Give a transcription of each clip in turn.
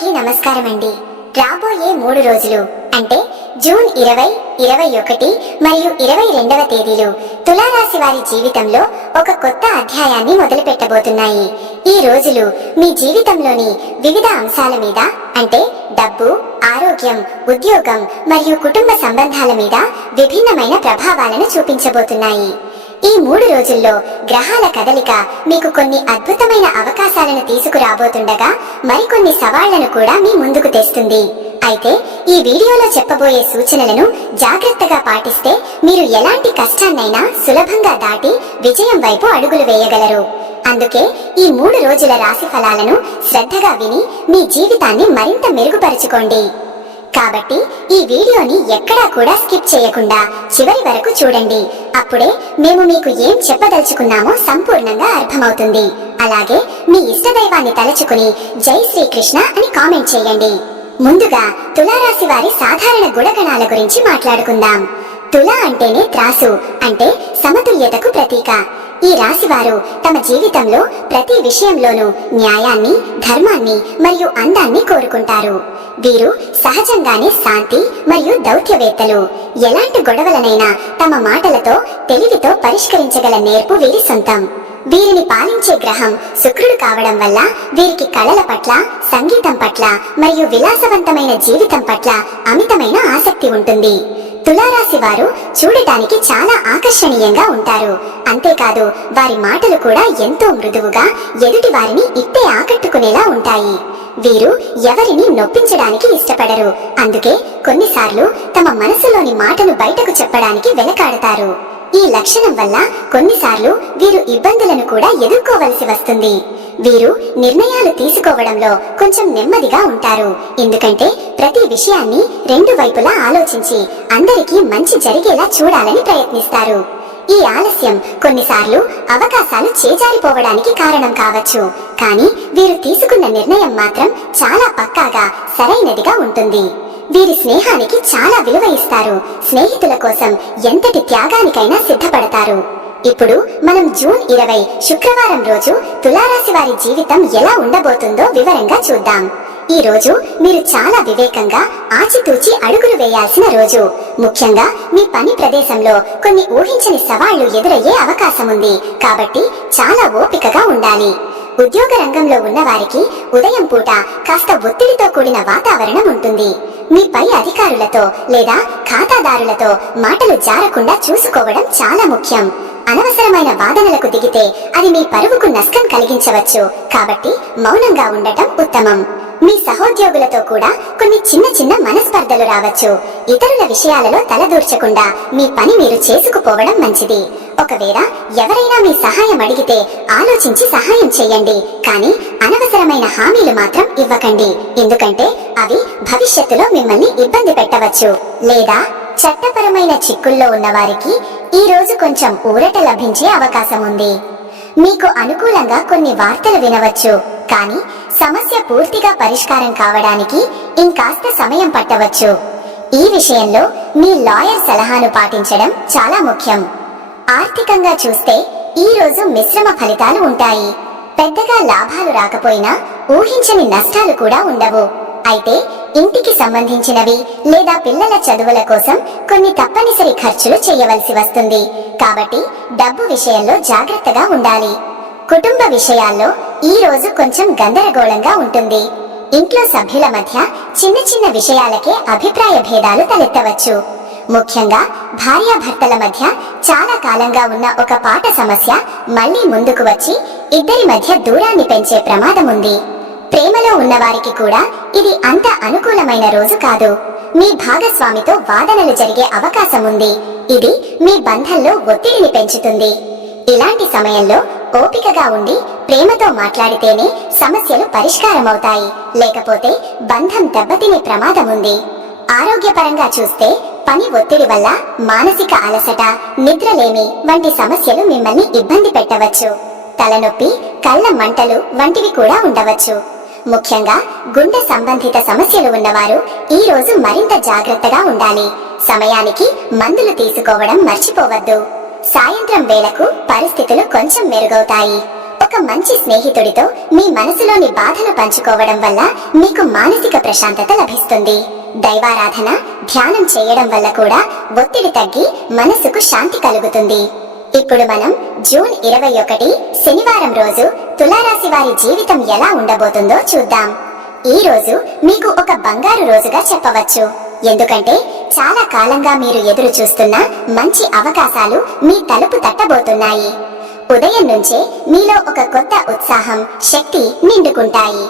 అందరికీ నమస్కారం అండి. రాబోయే 3 రోజులు అంటే జూన్ 20, 21 మరియు 22వ తేదీలు తులారాశి వారి జీవితంలో ఒక కొత్త అధ్యాయాన్ని మొదలు పెట్టబోతున్నాయి. ఈ రోజులు మీ జీవితంలోని వివిధ అంశాల మీద అంటే డబ్బు, ఆరోగ్యం, ఉద్యోగం మరియు కుటుంబ సంబంధాల మీద విభిన్నమైన ప్రభావాలను చూపించబోతున్నాయి. ఈ 3 రోజుల్లో గ్రహాల కదలిక మీకు కొన్ని అద్భుతమైన అవకాశాలను తీసుకురాబోతుండగా మరికొన్ని సవాళ్లను కూడా మీ ముందుకు తెస్తుంది. అయితే ఈ వీడియోలో చెప్పబోయే సూచనలను జాగ్రత్తగా పాటిస్తే మీరు ఎలాంటి కష్టాన్నైనా సులభంగా దాటి విజయం వైపు అడుగులు వేయగలరు. అందుకే ఈ 3 రోజుల రాశి ఫలాలను శ్రద్ధగా విని మీ జీవితాన్ని మరింత మెరుగుపరుచుకోండి. కాబట్టి ఈ వీడియోని ఎక్కడా కూడా స్కిప్ చేయకుండా చివరి వరకు చూడండి. అప్పుడే మేము మీకు ఏం చెప్పదలుచుకున్నామో సంపూర్ణంగా అర్థమవుతుంది. అలాగే మీ ఇష్టదైవాన్ని తలచుకుని జై శ్రీకృష్ణ అని కామెంట్ చేయండి. ముందుగా తులారాశి వారి సాధారణ గుణగణాల గురించి మాట్లాడుకుందాం. తుల అంటేనే త్రాసు, అంటే సమతుల్యతకు ప్రతీక. ఈ రాశివారు తమ జీవితంలో ప్రతి విషయంలోనూ న్యాయాన్ని, ధర్మాన్ని మరియు అందాన్ని కోరుకుంటారు. వీరు సహజంగానే శాంతి మరియు దౌత్యవేత్తలు. ఎలాంటి గొడవలనైనా తమ మాటలతో, తెలివితో పరిష్కరించగల నేర్పు వీరి సొంతం. వీరిని పాలించే గ్రహం శుక్రుడు కావడం వల్ల వీరికి కళల పట్ల, సంగీతం పట్ల మరియు విలాసవంతమైన జీవితం పట్ల అమితమైన ఆసక్తి ఉంటుంది. తులారాశి వారు చూడటానికి చాలా ఆకర్షణీయంగా ఉంటారు. అంతేకాదు వారి మాటలు కూడా ఎంతో మృదువుగా ఎదుటి వారిని ఇట్టే ఆకట్టుకునేలా ఉంటాయి. వీరు ఎవరిని నొప్పించడానికి ఇష్టపడరు. అందుకే కొన్నిసార్లు తమ మనసులోని మాటను బయటకు చెప్పడానికి వెనకాడతారు. ఈ లక్షణం వల్ల కొన్నిసార్లు వీరు ఇబ్బందులను కూడా ఎదుర్కోవలసి వస్తుంది. వీరు నిర్ణయాలు తీసుకోవడంలో కొంచెం నెమ్మదిగా ఉంటారు. ఎందుకంటే ప్రతి విషయాన్ని 2 వైపులా ఆలోచించి అందరికీ మంచి జరిగేలా చూడాలని ప్రయత్నిస్తారు. ఈ ఆలస్యం కొన్నిసార్లు అవకాశాలు చేజారిపోవడానికి కారణం కావచ్చు. కానీ వీరు తీసుకున్న నిర్ణయం మాత్రం చాలా పక్కాగా సరైనదిగా ఉంటుంది. వీరి స్నేహానికి చాలా విలువ ఇస్తారు. స్నేహితుల కోసం ఎంతటి త్యాగానికైనా సిద్ధపడతారు. ఇప్పుడు మనం జూన్ 20 శుక్రవారం రోజు తులారాశి వారి జీవితం ఎలా ఉండబోతుందో వివరంగా చూద్దాం. ఈ రోజు మీరు చాలా వివేకంగా, ఆచితూచి అడుగులు వేయాల్సిన రోజు. ముఖ్యంగా మీ పని ప్రదేశంలో కొన్ని ఊహించని సవాళ్లు ఎదురయ్యే అవకాశం ఉంది. కాబట్టి చాలా ఓపికగా ఉండాలి. ఉద్యోగ రంగంలో ఉన్న వారికి ఉదయం పూట కాస్త ఒత్తిడితో కూడిన వాతావరణం ఉంటుంది. మీ పై అధికారులతో లేదా ఖాతాదారులతో మాటలు జారకుండా చూసుకోవడం చాలా ముఖ్యం. అనవసరమైన వాదనలకు దిగితే అది మీ పరువుకు నష్టం కలిగించవచ్చు. కాబట్టి మౌనంగా ఉండటం ఉత్తమం. మీ సహోద్యోగులతో కూడా కొన్ని చిన్న మనస్పర్ధలు రావచ్చు. ఇతరుల విషయాలలో తలదూర్చకుండా మీ పని మీరు చేసుకుపోవడం మంచిది. ఒకవేళ ఎవరైనా మీ సహాయం అడిగితే ఆలోచించి సహాయం చేయండి. కానీ అనవసరమైన హామీలు మాత్రం ఇవ్వకండి. ఎందుకంటే అవి భవిష్యత్తులో మిమ్మల్ని ఇబ్బంది పెట్టవచ్చు. లేదా చట్టపరమైన చిక్కుల్లో ఉన్న వారికి ఈ రోజు కొంచెం ఊరట లభించే అవకాశం ఉంది. మీకు అనుకూలంగా కొన్ని వార్తలు వినవచ్చు. కానీ సమస్య పూర్తిగా పరిష్కారం కావడానికి ఇంకాస్త సమయం పట్టవచ్చు. ఈ విషయంలో మీ లాయర్ సలహాను పాటించడం చాలా ముఖ్యం. ఆర్థికంగా చూస్తే ఈ రోజు మిశ్రమ ఫలితాలు ఉంటాయి. పెద్దగా లాభాలు రాకపోయినా ఊహించని నష్టాలు కూడా ఉండవు. అయితే ఇంటికి సంబంధించినవి లేదా పిల్లల చదువుల కోసం కొన్ని తప్పనిసరి ఖర్చులు చేయవలసి వస్తుంది. కాబట్టి డబ్బు విషయంలో జాగ్రత్తగా ఉండాలి. కుటుంబ విషయాల్లో ఈ రోజు కొంచెం గందరగోళంగా ఉంటుంది. ఇంట్లో సభ్యుల మధ్య చిన్న విషయాలకే అభిప్రాయ భేదాలు తలెత్తవచ్చు. ముఖ్యంగా భార్యాభర్తల మధ్య చాలా కాలంగా ఉన్న ఒక పాత సమస్య మళ్లీ ముందుకు వచ్చి ఇద్దరి మధ్య దూరాన్ని పెంచే ప్రమాదం ఉంది. ప్రేమలో ఉన్నవారికి కూడా ఇది అంత అనుకూలమైన రోజు కాదు. మీ భాగస్వామితో వాదనలు జరిగే అవకాశం ఉంది. ఇది మీ బంధంలో ఒత్తిడిని పెంచుతుంది. ఇలాంటి సమయంలో ఓపికగా ఉండి ప్రేమతో మాట్లాడితేనే సమస్యలు పరిష్కారమవుతాయి. లేకపోతే బంధం దెబ్బతినే ప్రమాదం ఉంది. ఆరోగ్యపరంగా చూస్తే పని ఒత్తిడి వల్ల మానసిక అలసట, నిద్రలేమి వంటి సమస్యలు మిమ్మల్ని ఇబ్బంది పెట్టవచ్చు. తలనొప్పి, కళ్ళ మంటలు వంటివి కూడా ఉండవచ్చు. ముఖ్యంగా గుండె సంబంధిత సమస్యలు ఉన్నవారు ఈ రోజు మరింత జాగ్రత్తగా ఉండాలి. సమయానికి మందులు తీసుకోవడం మర్చిపోవద్దు. సాయంత్రం వేళకు పరిస్థితులు కొంచెం మెరుగవుతాయి. ఒక మంచి స్నేహితుడితో మీ మనసులోని బాధను పంచుకోవడం వల్ల మీకు మానసిక ప్రశాంతత లభిస్తుంది. దైవారాధన, ధ్యానం చేయడం వల్ల కూడా ఒత్తిడి తగ్గి మనసుకు శాంతి కలుగుతుంది. ఇప్పుడు మనం జూన్ 21 శనివారం రోజు తులారాశి వారి జీవితం ఎలా ఉండబోతుందో చూద్దాం. ఈ రోజు మీకు ఒక బంగారు రోజుగా చెప్పవచ్చు. ఎందుకంటే చాలా కాలంగా మీరు ఎదురు చూస్తున్న మంచి అవకాశాలు మీ తలుపు తట్టబోతున్నాయి. ఉదయం నుంచే మీలో ఒక కొత్త ఉత్సాహం, శక్తి నిండుకుంటాయి.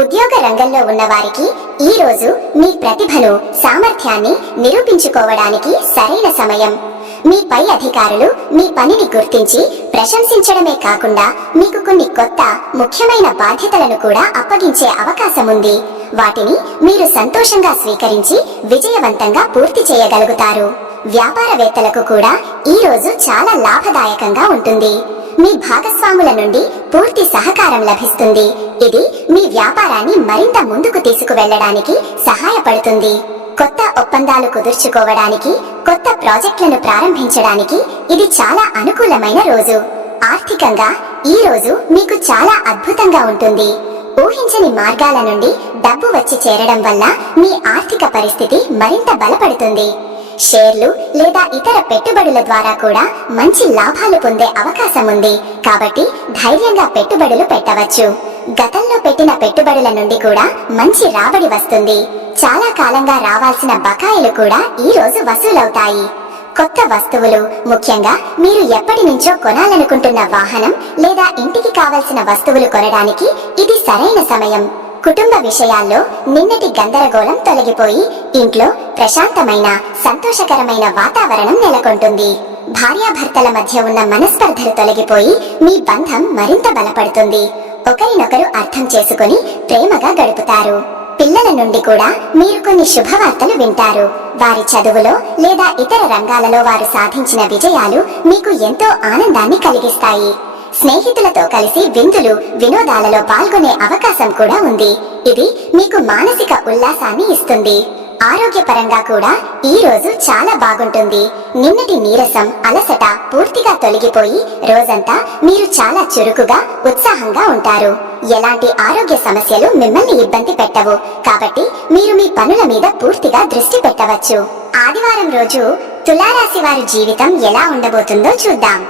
ఉద్యోగ రంగంలో ఉన్న వారికి ఈ రోజు మీ ప్రతిభను, సామర్థ్యాన్ని నిరూపించుకోవడానికి సరైన సమయం. మీ పై అధికారులు మీ పనిని గుర్తించి ప్రశంసించడమే కాకుండా మీకు కొన్ని కొత్త ముఖ్యమైన బాధ్యతలను కూడా అప్పగించే అవకాశం ఉంది. వాటిని మీరు సంతోషంగా స్వీకరించి విజయవంతంగా పూర్తి చేయగలుగుతారు. వ్యాపారవేత్తలకు కూడా ఈ రోజు చాలా లాభదాయకంగా ఉంటుంది. మీ భాగస్వాముల నుండి పూర్తి సహకారం లభిస్తుంది. ఇది మీ వ్యాపారాన్ని మరింత ముందుకు తీసుకువెళ్లడానికి సహాయపడుతుంది. కొత్త ఒప్పందాలు కుదుర్చుకోవడానికి, కొత్త ప్రాజెక్టులను ప్రారంభించడానికి ఇది చాలా అనుకూలమైన రోజు. ఆర్థికంగా ఈ రోజు మీకు చాలా అద్భుతంగా ఉంటుంది. ఊహించని మార్గాల నుండి డబ్బు వచ్చి చేరడం వల్ల మీ ఆర్థిక పరిస్థితి మరింత బలపడుతుంది. షేర్లు లేదా ఇతర పెట్టుబడుల ద్వారా కూడా మంచి లాభాలు పొందే అవకాశం ఉంది. కాబట్టి ధైర్యంగా పెట్టుబడులు పెట్టవచ్చు. గతంలో పెట్టిన పెట్టుబడుల నుండి కూడా మంచి రాబడి వస్తుంది. చాలా కాలంగా రావాల్సిన బకాయిలు కూడా ఈ రోజు వసూలవుతాయి. కొత్త వస్తువులు, ముఖ్యంగా మీరు ఎప్పటి నుంచో కొనాలనుకుంటున్న వాహనం లేదా ఇంటికి కావలసిన వస్తువులు కొనడానికి ఇది సరైన సమయం. కుటుంబ విషయాల్లో నిన్నటి గందరగోళం తొలగిపోయి ఇంట్లో ప్రశాంతమైన, సంతోషకరమైన వాతావరణం నెలకొంటుంది. భార్యాభర్తల మధ్య ఉన్న మనస్పర్ధలు తొలగిపోయి మీ బంధం మరింత బలపడుతుంది. ఒకరినొకరు అర్థం చేసుకుని ప్రేమగా గడుపుతారు. పిల్లల నుండి కూడా మీరు కొన్ని శుభవార్తలు వింటారు. వారి చదువులో లేదా ఇతర రంగాలలో వారు సాధించిన విజయాలు మీకు ఎంతో ఆనందాన్ని కలిగిస్తాయి. స్నేహితులతో కలిసి విందులు, వినోదాలలో పాల్గొనే అవకాశం కూడా ఉంది. ఇది మీకు మానసిక ఉల్లాసాన్ని ఇస్తుంది. ఆరోగ్యపరంగా కూడా ఈ రోజు చాలా బాగుంటుంది. నిన్నటి నీరసం, అలసట పూర్తిగా తొలగిపోయి రోజంతా మీరు చాలా చురుకుగా, ఉత్సాహంగా ఉంటారు. ఎలాంటి ఆరోగ్య సమస్యలు మిమ్మల్ని ఇబ్బంది పెట్టవు. కాబట్టి మీరు మీ పనుల మీద పూర్తిగా దృష్టి పెట్టవచ్చు. ఆదివారం రోజు తులారాశి వారి జీవితం ఎలా ఉండబోతుందో చూద్దాం.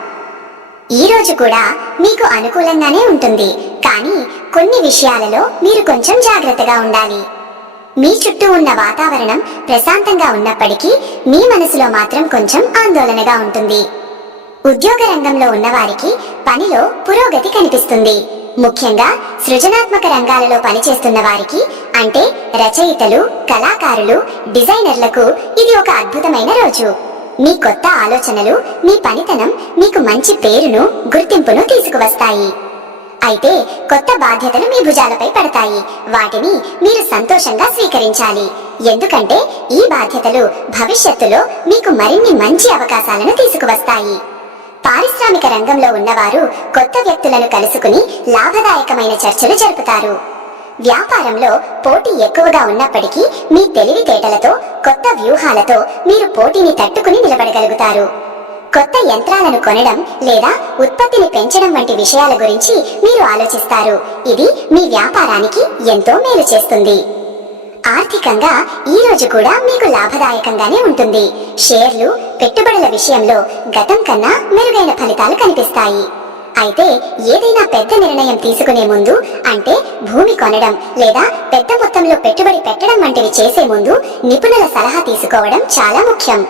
ఈ రోజు కూడా మీకు అనుకూలంగానే ఉంటుంది. కానీ కొన్ని విషయాలలో మీరు కొంచెం జాగ్రత్తగా ఉండాలి. మీ చుట్టూ ఉన్న వాతావరణం ప్రశాంతంగా ఉన్నప్పటికీ మీ మనసులో మాత్రం కొంచెం ఆందోళనగా ఉంటుంది. ఉద్యోగ రంగంలో ఉన్నవారికి పనిలో పురోగతి కనిపిస్తుంది. ముఖ్యంగా సృజనాత్మక రంగాలలో పనిచేస్తున్న వారికి, అంటే రచయితలు, కళాకారులు, డిజైనర్లకు ఇది ఒక అద్భుతమైన రోజు. మీ కొత్త ఆలోచనలు, మీ పనితనం మీకు మంచి పేరును, గుర్తింపును తీసుకువస్తాయి. అయితే కొత్త బాధ్యతలు మీ భుజాలపై పడతాయి. వాటిని మీరు సంతోషంగా స్వీకరించాలి. ఎందుకంటే ఈ బాధ్యతలు భవిష్యత్తులో మీకు మరిన్ని మంచి అవకాశాలను తీసుకువస్తాయి. పారిశ్రామిక రంగంలో ఉన్నవారు కొత్త వ్యక్తులను కలుసుకుని లాభదాయకమైన చర్చలు జరుపుతారు. వ్యాపారంలో పోటీ ఎక్కువగా ఉన్నప్పటికీ మీ తెలివితేటలతో, కొత్త వ్యూహాలతో మీరు పోటీని తట్టుకుని నిలబడగలుగుతారు. కొత్త యంత్రాలను కొనడం లేదా ఉత్పత్తిని పెంచడం వంటి విషయాల గురించి మీరు ఆలోచిస్తారు. ఇది మీ వ్యాపారానికి ఎంతో మేలు చేస్తుంది. ఆర్థికంగా ఈ రోజు కూడా మీకు లాభదాయకంగానే ఉంటుంది. షేర్లు, పెట్టుబడుల విషయంలో గతం కన్నా మెరుగైన ఫలితాలు కనిపిస్తాయి. అయితే ఏదైనా పెద్ద నిర్ణయం తీసుకునే ముందు, అంటే భూమి కొనడం లేదా పెద్ద మొత్తంలో పెట్టుబడి పెట్టడం వంటివి చేసే ముందు నిపుణుల సలహా తీసుకోవడం చాలా ముఖ్యం.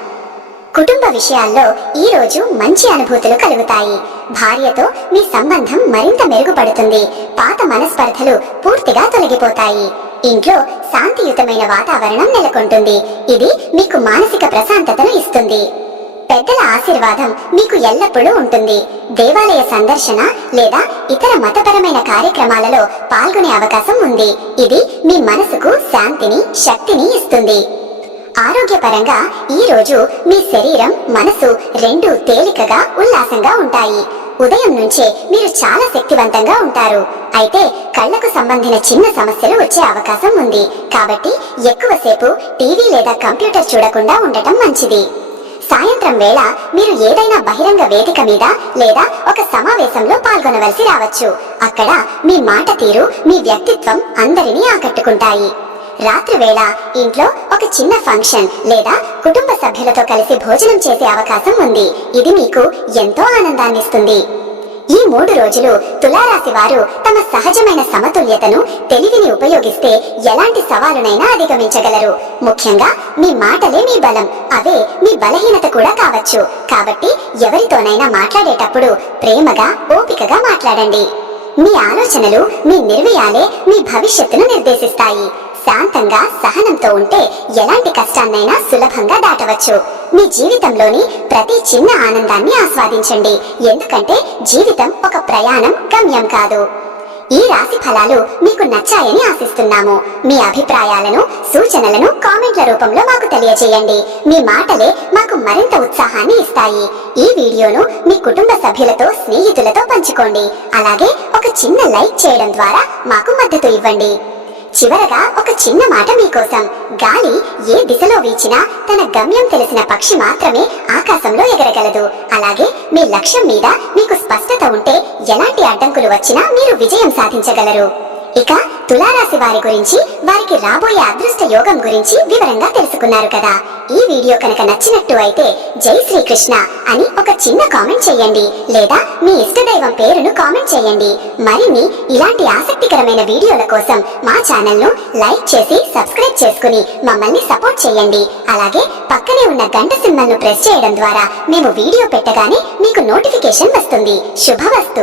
కుటుంబ విషయాల్లో ఈ రోజు మంచి అనుభూతులు కలుగుతాయి. భార్యతో మీ సంబంధం మరింత మెరుగుపడుతుంది. పాత మనస్పర్ధలు పూర్తిగా తొలగిపోతాయి. ఇంట్లో శాంతియుతమైన వాతావరణం నెలకొంటుంది. ఇది మీకు మానసిక ప్రశాంతతను ఇస్తుంది. పెద్దల ఆశీర్వాదం మీకు ఎల్లప్పుడూ ఉంటుంది. దేవాలయ సందర్శన లేదా ఇతర మతపరమైన కార్యక్రమాలలో పాల్గొనే అవకాశం ఉంది. ఇది మీ మనసుకు శాంతిని, శక్తిని ఇస్తుంది. ఆరోగ్యపరంగా ఈ రోజు మీ శరీరం, మనసు రెండూ తేలికగా, ఉల్లాసంగా ఉంటాయి. ఉదయం నుంచే మీరు చాలా శక్తివంతంగా ఉంటారు. అయితే కళ్లకు సంబంధించిన చిన్న సమస్యలు వచ్చే అవకాశం ఉంది. కాబట్టి ఎక్కువసేపు టీవీ లేదా కంప్యూటర్ చూడకుండా ఉండటం మంచిది. సాయంత్రం వేళ మీరు ఏదైనా బహిరంగ వేదిక మీద లేదా ఒక సమావేశంలో పాల్గొనవలసి రావచ్చు. అక్కడ మీ మాట తీరు, మీ వ్యక్తిత్వం అందరినీ ఆకట్టుకుంటాయి. రాత్రి వేళ ఇంట్లో ఒక చిన్న ఫంక్షన్ లేదా కుటుంబ సభ్యులతో కలిసి భోజనం చేసే అవకాశం ఉంది. ఇది మీకు ఎంతో ఆనందాన్నిస్తుంది. ఈ 3 రోజులు తులారాశి వారు తమ సహజమైన సమతుల్యతను, తెలివిని ఉపయోగిస్తే ఎలాంటి సవాలునైనా అధిగమించగలరు. ముఖ్యంగా మీ మాటలే మీ బలం, అవే మీ బలహీనత కూడా కావచ్చు. కాబట్టి ఎవరితోనైనా మాట్లాడేటప్పుడు ప్రేమగా, ఓపికగా మాట్లాడండి. మీ ఆలోచనలు, మీ నిర్ణయాలే మీ భవిష్యత్తును నిర్దేశిస్తాయి. శాంతంగా, సహనంతో ఉంటే ఎలాంటి కష్టాన్నైనా సులభంగా దాటవచ్చు. మీ జీవితంలోని ప్రతి చిన్న ఆనందాన్ని ఆస్వాదించండి. ఎందుకంటే జీవితం ఒక ప్రయాణం, గమ్యం కాదు. ఈ రాశి ఫలాలు మీకు నచ్చాయని ఆశిస్తున్నాము. మీ అభిప్రాయాలను, సూచనలను కామెంట్ల రూపంలో మాకు తెలియజేయండి. మీ మాటలే మాకు మరింత ఉత్సాహాన్ని ఇస్తాయి. ఈ వీడియోను మీ కుటుంబ సభ్యులతో, స్నేహితులతో పంచుకోండి. అలాగే ఒక చిన్న లైక్ చేయడం ద్వారా మాకు మద్దతు ఇవ్వండి. చివరగా ఒక చిన్న మాట మీకోసం. గాలి ఏ దిశలో వీచినా తన గమ్యం తెలిసిన పక్షి మాత్రమే ఆకాశంలో ఎగరగలదు. అలాగే మీ లక్ష్యం మీద మీకు స్పష్టత ఉంటే ఎలాంటి అడ్డంకులు వచ్చినా మీరు విజయం సాధించగలరు. ఇక తులారాశి వారి గురించి, వారికి రాబోయే అదృష్ట యోగం గురించి వివరంగా తెలుసుకున్నారు కదా. ఈ వీడియో కనుక నచ్చినట్టు అయితే జై శ్రీకృష్ణ అని ఒక చిన్న కామెంట్ చేయండి, లేదా మీ ఇష్టదైవం పేరును కామెంట్ చేయండి. మరిన్ని ఇలాంటి ఆసక్తికరమైన వీడియోల కోసం మా ఛానల్ ను లైక్ చేసి సబ్స్క్రైబ్ చేసుకుని మమ్మల్ని సపోర్ట్ చేయండి. అలాగే పక్కనే ఉన్న గంట సింబల్ ను ప్రెస్ చేయడం ద్వారా మేము వీడియో పెట్టగానే మీకు నోటిఫికేషన్ వస్తుంది. శుభవస్తు.